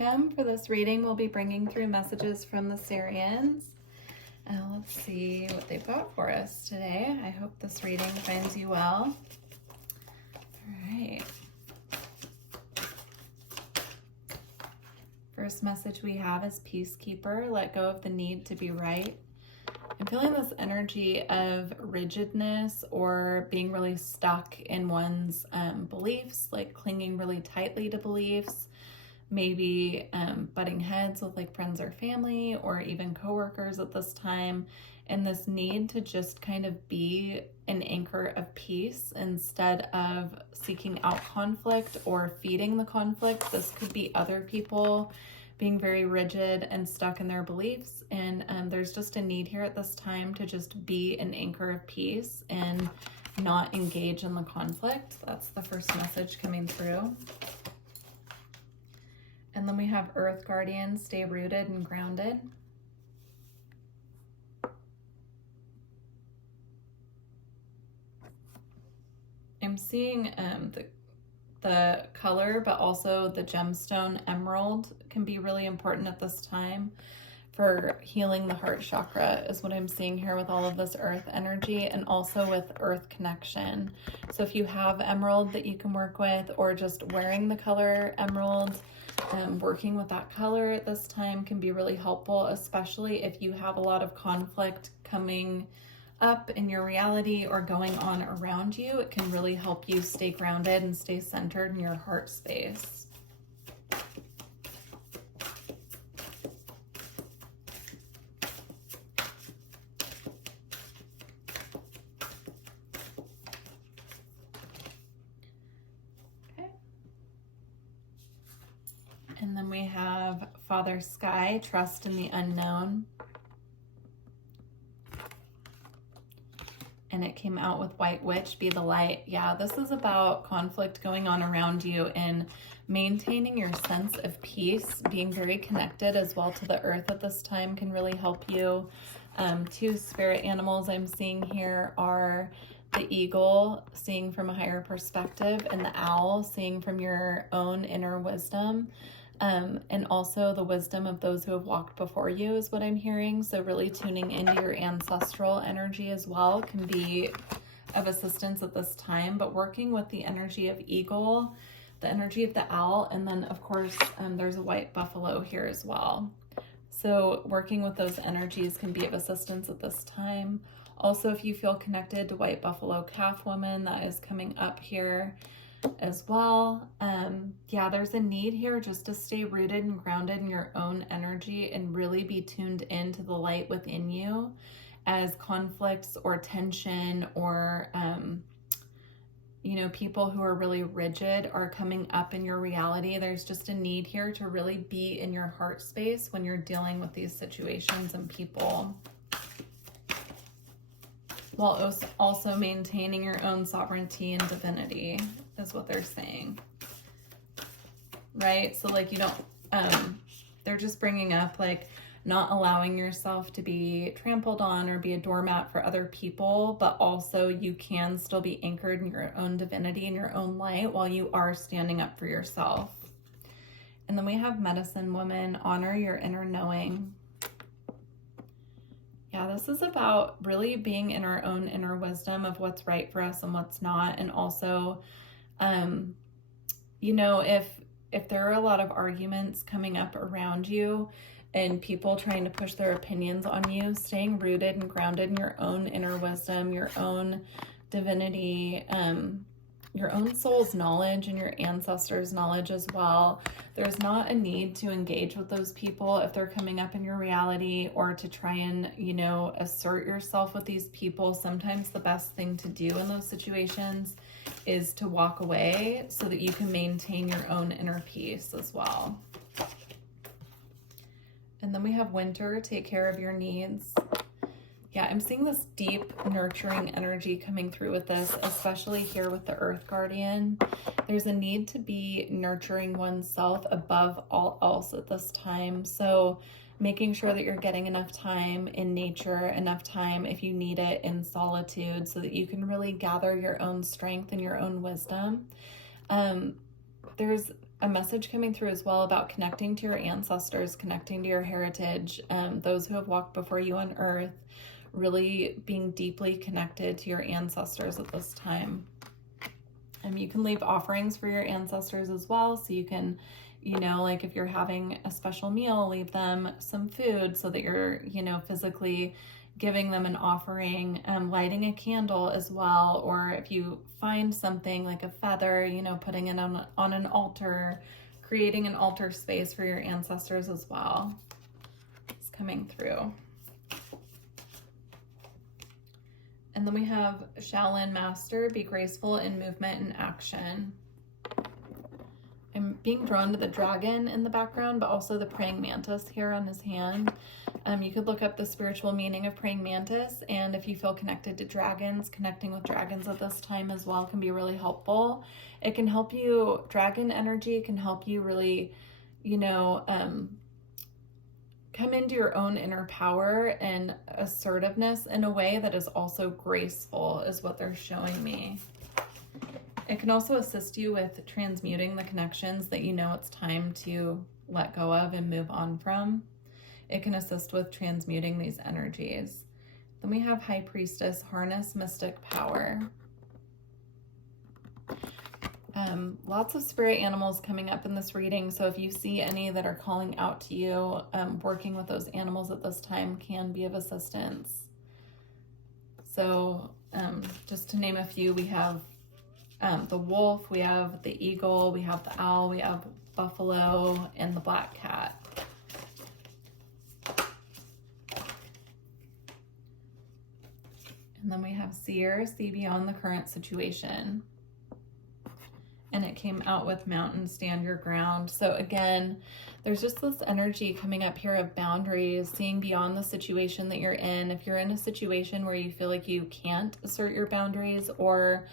welcome. For this reading, we'll be bringing through messages from the Sirians. Let's see what they've got for us today. I hope this reading finds you well. All right. First message we have is Peacekeeper. Let go of the need to be right. I'm feeling this energy of rigidness or being really stuck in one's beliefs, like clinging really tightly to beliefs, maybe butting heads with like friends or family or even coworkers at this time, and this need to just kind of be an anchor of peace instead of seeking out conflict or feeding the conflict. This could be other people being very rigid and stuck in their beliefs, and there's just a need here at this time to just be an anchor of peace and not engage in the conflict. That's the first message coming through. And then we have Earth Guardian, stay rooted and grounded. I'm seeing the color, but also the gemstone emerald can be really important at this time for healing the heart chakra, is what I'm seeing here with all of this earth energy, and also with earth connection. So if you have emerald that you can work with, or just wearing the color emerald, working with that color at this time can be really helpful, especially if you have a lot of conflict coming up in your reality or going on around you. It can really help you stay grounded and stay centered in your heart space. Okay. And then we have Father Sky, trust in the unknown. And it came out with White Witch, be the light. Yeah, this is about conflict going on around you and maintaining your sense of peace. Being very connected as well to the earth at this time can really help you. Two spirit animals I'm seeing here are the eagle, seeing from a higher perspective, and the owl, seeing from your own inner wisdom. And also the wisdom of those who have walked before you is what I'm hearing. So really tuning into your ancestral energy as well can be of assistance at this time, but working with the energy of eagle, the energy of the owl, and then of course there's a white buffalo here as well. So working with those energies can be of assistance at this time. Also, if you feel connected to white buffalo calf woman, that is coming up here as well. Yeah, there's a need here just to stay rooted and grounded in your own energy and really be tuned into the light within you as conflicts or tension or people who are really rigid are coming up in your reality. There's just a need here to really be in your heart space when you're dealing with these situations and people, while also maintaining your own sovereignty and divinity, is what they're saying, right? So like you don't, they're just bringing up like not allowing yourself to be trampled on or be a doormat for other people, but also you can still be anchored in your own divinity and your own light while you are standing up for yourself. And then we have Medicine Woman, honor your inner knowing. Yeah, this is about really being in our own inner wisdom of what's right for us and what's not. And also, if there are a lot of arguments coming up around you and people trying to push their opinions on you, staying rooted and grounded in your own inner wisdom, your own divinity, your own soul's knowledge and your ancestors' knowledge as well. There's not a need to engage with those people if they're coming up in your reality or to try and, assert yourself with these people. Sometimes the best thing to do in those situations is to walk away so that you can maintain your own inner peace as well. And then we have Winter, take care of your needs. Yeah, I'm seeing this deep nurturing energy coming through with this, especially here with the Earth Guardian. There's a need to be nurturing oneself above all else at this time. So making sure that you're getting enough time in nature, enough time if you need it in solitude, so that you can really gather your own strength and your own wisdom. There's a message coming through as well about connecting to your ancestors, connecting to your heritage, those who have walked before you on earth, really being deeply connected to your ancestors at this time. You can leave offerings for your ancestors as well. So you can, like if you're having a special meal, leave them some food so that you're, physically giving them an offering, lighting a candle as well. Or if you find something like a feather, putting it on an altar, creating an altar space for your ancestors as well. It's coming through. And then we have Shaolin Master, be graceful in movement and action. I'm being drawn to the dragon in the background, but also the praying mantis here on his hand. You could look up the spiritual meaning of praying mantis, and if you feel connected to dragons, connecting with dragons at this time as well can be really helpful. It can help you, dragon energy can help you really, come into your own inner power and assertiveness in a way that is also graceful, is what they're showing me. It can also assist you with transmuting the connections that it's time to let go of and move on from. It can assist with transmuting these energies. Then we have High Priestess, harness mystic power. Lots of spirit animals coming up in this reading. So if you see any that are calling out to you, working with those animals at this time can be of assistance. So just to name a few, we have the wolf, we have the eagle, we have the owl, we have buffalo, and the black cat. And then we have seer, see beyond the current situation. And it came out with mountain, stand your ground. So again, there's just this energy coming up here of boundaries, seeing beyond the situation that you're in. If you're in a situation where you feel like you can't assert your boundaries, or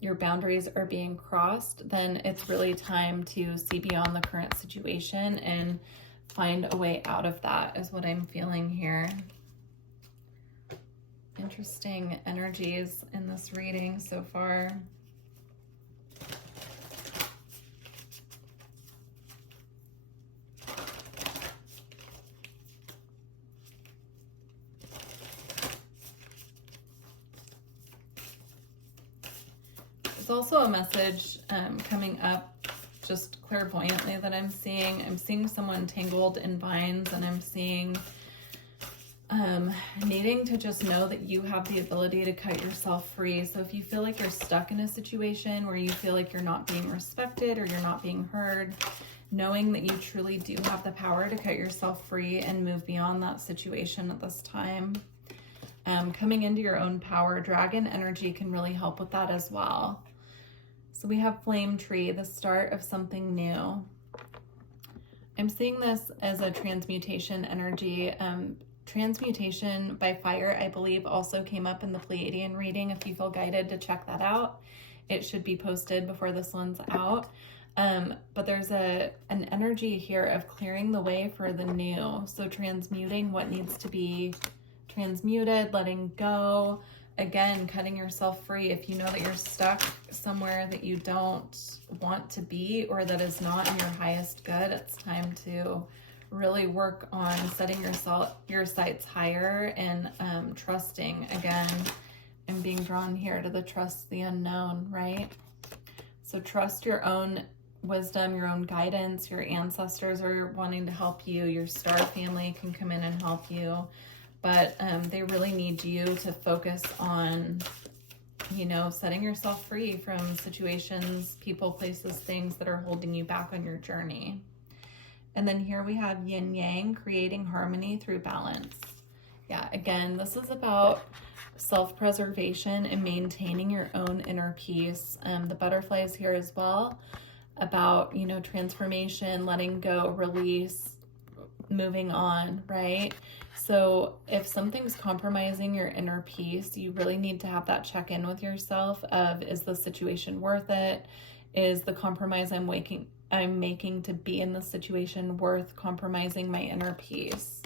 your boundaries are being crossed, then it's really time to see beyond the current situation and find a way out of that, is what I'm feeling here. Interesting energies in this reading so far. There's also a message coming up just clairvoyantly that I'm seeing. I'm seeing someone tangled in vines, and I'm seeing needing to just know that you have the ability to cut yourself free. So if you feel like you're stuck in a situation where you feel like you're not being respected or you're not being heard, knowing that you truly do have the power to cut yourself free and move beyond that situation at this time. Coming into your own power, dragon energy can really help with that as well. So we have flame tree, the start of something new. I'm seeing this as a transmutation energy. Transmutation by fire, I believe, also came up in the Pleiadian reading. If you feel guided to check that out, it should be posted before this one's out. But there's an energy here of clearing the way for the new. So transmuting what needs to be transmuted, letting go, again, cutting yourself free. If you know that you're stuck somewhere that you don't want to be, or that is not in your highest good, it's time to really work on setting your sights higher and trusting. Again, I'm being drawn here to the trust the unknown, right? So trust your own wisdom, your own guidance. Your ancestors are wanting to help you. Your star family can come in and help you, but they really need you to focus on, setting yourself free from situations, people, places, things that are holding you back on your journey. And then here we have yin yang, creating harmony through balance. Yeah, again, this is about self-preservation and maintaining your own inner peace. The butterflies here as well, about, transformation, letting go, release, moving on, right? So if something's compromising your inner peace, you really need to have that check-in with yourself of, is the situation worth it? Is the compromise I'm making to be in this situation worth compromising my inner peace?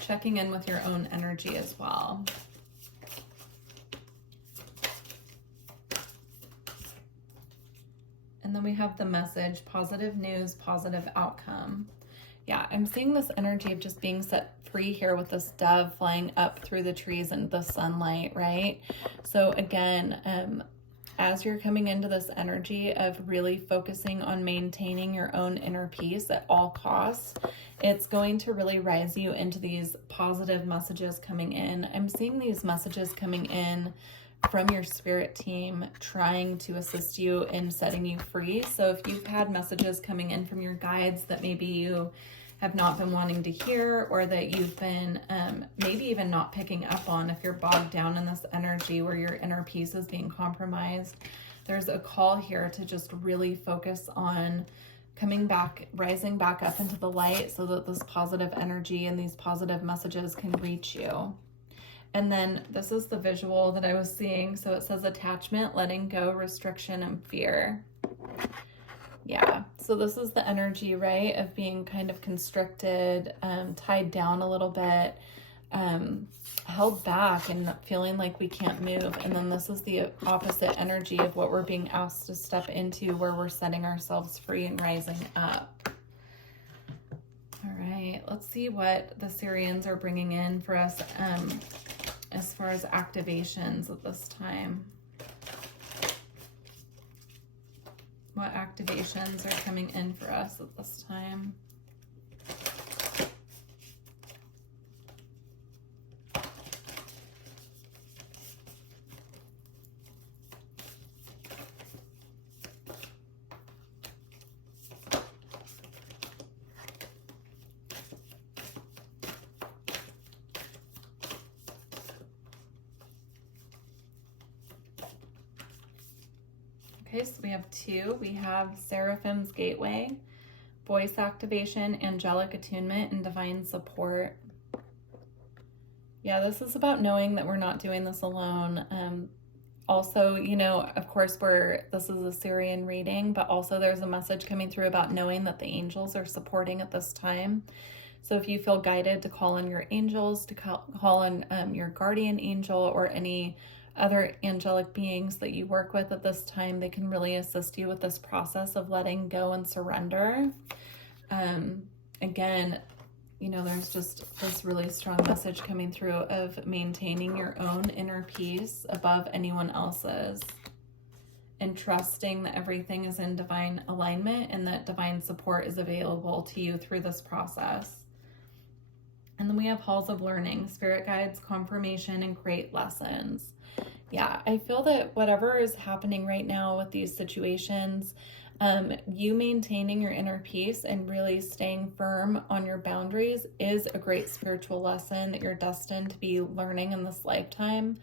Checking in with your own energy as well. And then we have the message, positive news, positive outcome. Yeah, I'm seeing this energy of just being set free here with this dove flying up through the trees and the sunlight, right? So again, as you're coming into this energy of really focusing on maintaining your own inner peace at all costs, it's going to really rise you into these positive messages coming in. I'm seeing these messages coming in from your spirit team trying to assist you in setting you free. So if you've had messages coming in from your guides that maybe you have not been wanting to hear, or that you've been maybe even not picking up on, if you're bogged down in this energy where your inner peace is being compromised, there's a call here to just really focus on coming back, rising back up into the light so that this positive energy and these positive messages can reach you. And then this is the visual that I was seeing. So it says attachment, letting go, restriction, and fear. Yeah, so this is the energy, right, of being kind of constricted, tied down a little bit, held back and feeling like we can't move. And then this is the opposite energy of what we're being asked to step into, where we're setting ourselves free and rising up. All right, let's see what the Sirians are bringing in for us as far as activations at this time. What activations are coming in for us at this time? Okay, so we have two. We have Seraphim's Gateway, voice activation, angelic attunement, and divine support. Yeah, this is about knowing that we're not doing this alone. Also, you know, of course, this is a Sirian reading, but also there's a message coming through about knowing that the angels are supporting at this time. So if you feel guided to call on your angels, to call on your guardian angel or any other angelic beings that you work with at this time, they can really assist you with this process of letting go and surrender. Again, you know, there's just this really strong message coming through of maintaining your own inner peace above anyone else's, and trusting that everything is in divine alignment and that divine support is available to you through this process. And then we have halls of learning, spirit guides, confirmation, and great lessons. Yeah, I feel that whatever is happening right now with these situations, you maintaining your inner peace and really staying firm on your boundaries is a great spiritual lesson that you're destined to be learning in this lifetime.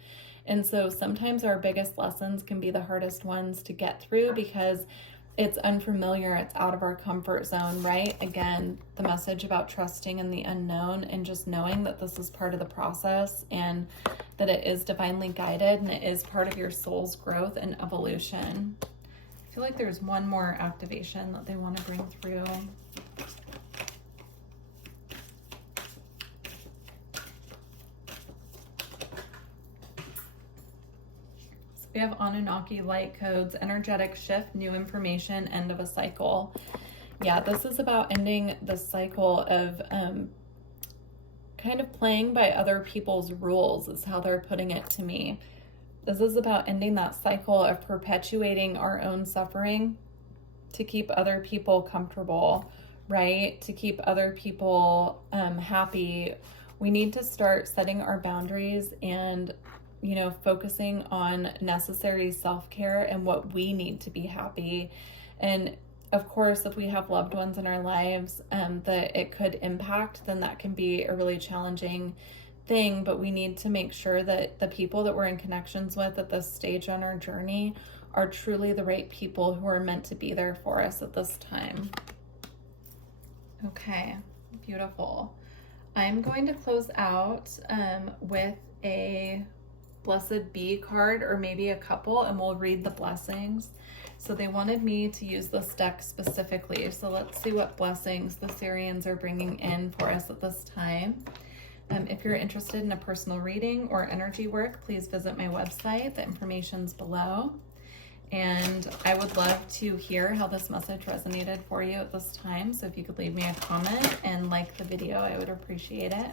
And so sometimes our biggest lessons can be the hardest ones to get through because it's unfamiliar, it's out of our comfort zone, right? Again, the message about trusting in the unknown and just knowing that this is part of the process and that it is divinely guided and it is part of your soul's growth and evolution. I feel like there's one more activation that they want to bring through. We have Anunnaki light codes, energetic shift, new information, end of a cycle. Yeah, this is about ending the cycle of kind of playing by other people's rules is how they're putting it to me. This is about ending that cycle of perpetuating our own suffering to keep other people comfortable, right? To keep other people happy. We need to start setting our boundaries and, you know, focusing on necessary self-care and what we need to be happy. And of course, if we have loved ones in our lives that it could impact, then that can be a really challenging thing. But we need to make sure that the people that we're in connections with at this stage on our journey are truly the right people who are meant to be there for us at this time. Okay, beautiful. I'm going to close out with a Blessed Be card, or maybe a couple, and we'll read the blessings. So they wanted me to use this deck specifically. So let's see what blessings the Sirians are bringing in for us at this time. If you're interested in a personal reading or energy work, please visit my website. The information's below. And I would love to hear how this message resonated for you at this time. So if you could leave me a comment and like the video, I would appreciate it.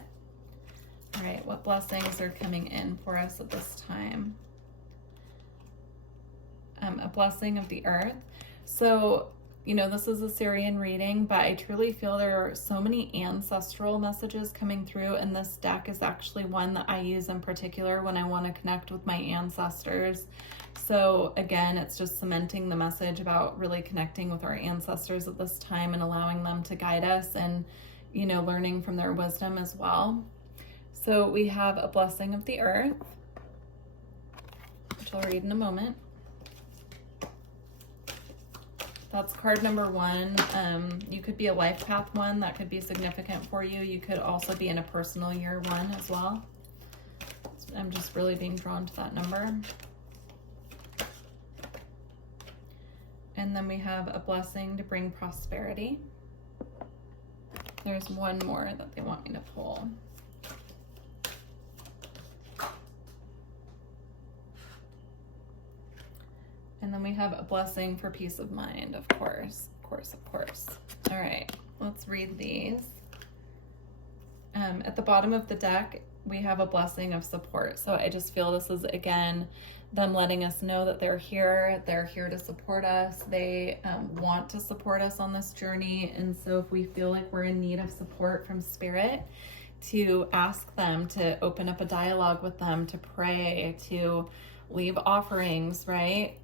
All right, what blessings are coming in for us at this time? A blessing of the earth. So, you know, this is a Sirian reading, but I truly feel there are so many ancestral messages coming through, and this deck is actually one that I use in particular when I want to connect with my ancestors. So again, it's just cementing the message about really connecting with our ancestors at this time and allowing them to guide us and, you know, learning from their wisdom as well. So we have a blessing of the earth, which I'll read in a moment. That's card number 1. You could be a life path 1. That could be significant for you. You could also be in a personal year 1 as well. I'm just really being drawn to that number. And then we have a blessing to bring prosperity. There's one more that they want me to pull. And then we have a blessing for peace of mind, of course. All right, let's read these. At the bottom of the deck, we have a blessing of support. So I just feel this is, again, them letting us know that they're here to support us. They want to support us on this journey. And so if we feel like we're in need of support from spirit, to ask them to open up a dialogue with them, to pray, to leave offerings, right?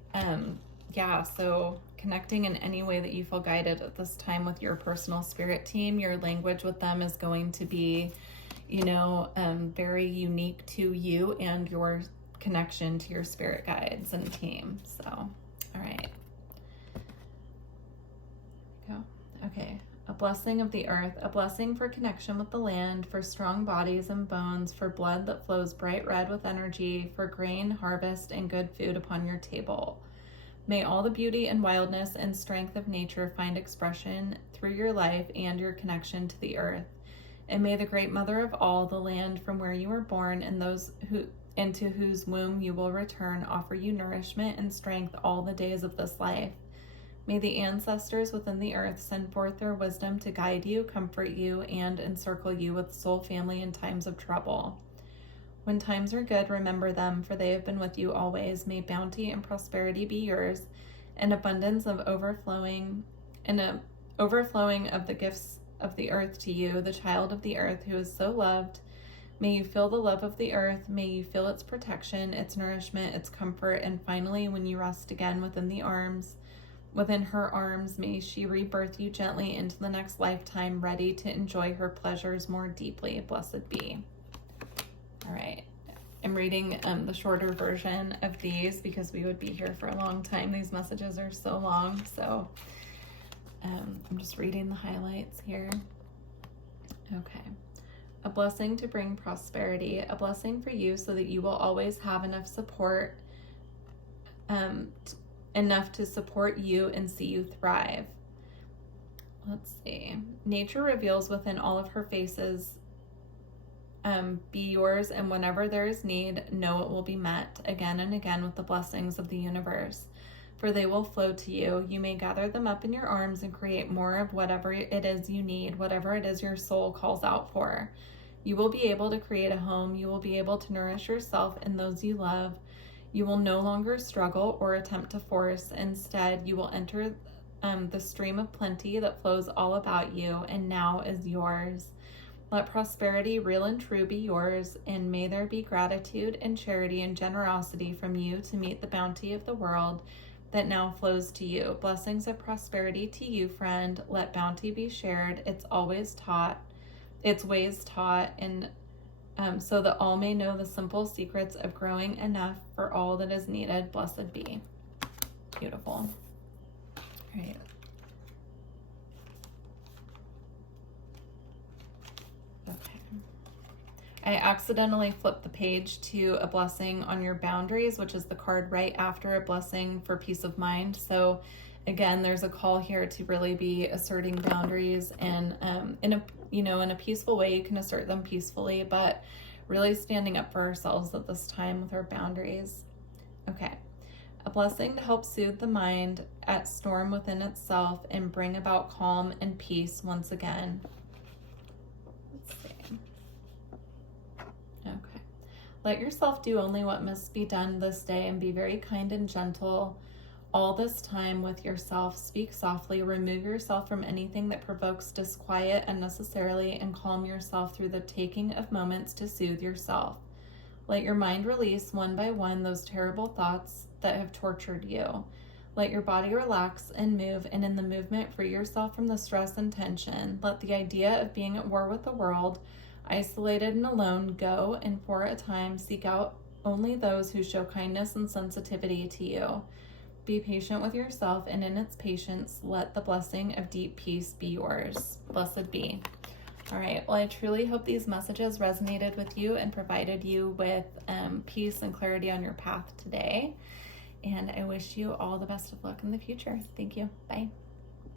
Yeah, so connecting in any way that you feel guided at this time with your personal spirit team. Your language with them is going to be, you know, very unique to you and your connection to your spirit guides and team. So, all right. Go. Okay. A blessing of the earth, a blessing for connection with the land, for strong bodies and bones, for blood that flows bright red with energy, for grain, harvest, and good food upon your table. May all the beauty and wildness and strength of nature find expression through your life and your connection to the earth. And may the great mother of all, the land from where you were born and those who into whose womb you will return, offer you nourishment and strength all the days of this life. May the ancestors within the earth send forth their wisdom to guide you, comfort you, and encircle you with soul family in times of trouble. When times are good, remember them, for they have been with you always. May bounty and prosperity be yours, an abundance of overflowing of the gifts of the earth to you, the child of the earth who is so loved. May you feel the love of the earth. May you feel its protection, its nourishment, its comfort, and finally, when you rest again within her arms, may she rebirth you gently into the next lifetime, ready to enjoy her pleasures more deeply. Blessed be. All right. I'm reading the shorter version of these because we would be here for a long time. These messages are so long, so I'm just reading the highlights here. Okay. A blessing to bring prosperity, a blessing for you so that you will always have enough support, enough to support you and see you thrive. Let's see. Nature reveals within all of her faces. Be yours, and whenever there is need, know it will be met again and again with the blessings of the universe, for they will flow to you. You may gather them up in your arms and create more of whatever it is you need, whatever it is your soul calls out for. You will be able to create a home. You will be able to nourish yourself and those you love. You will no longer struggle or attempt to force. Instead, you will enter the stream of plenty that flows all about you and now is yours. Let prosperity, real and true, be yours, and may there be gratitude and charity and generosity from you to meet the bounty of the world that now flows to you. Blessings of prosperity to you, friend. Let bounty be shared. Its ways taught, and so that all may know the simple secrets of growing enough for all that is needed. Blessed be. Beautiful. All right. Okay. I accidentally flipped the page to a blessing on your boundaries, which is the card right after a blessing for peace of mind. So again, there's a call here to really be asserting boundaries, and in a peaceful way. You can assert them peacefully, but really standing up for ourselves at this time with our boundaries. Okay. A blessing to help soothe the mind at storm within itself and bring about calm and peace once again. Let's see. Okay. Let yourself do only what must be done this day and be very kind and gentle all this time with yourself. Speak softly, remove yourself from anything that provokes disquiet unnecessarily, and calm yourself through the taking of moments to soothe yourself. Let your mind release one by one those terrible thoughts that have tortured you. Let your body relax and move, and in the movement, free yourself from the stress and tension. Let the idea of being at war with the world, isolated and alone, go, and for a time seek out only those who show kindness and sensitivity to you. Be patient with yourself, and in its patience, let the blessing of deep peace be yours. Blessed be. All right, well, I truly hope these messages resonated with you and provided you with peace and clarity on your path today. And I wish you all the best of luck in the future. Thank you. Bye.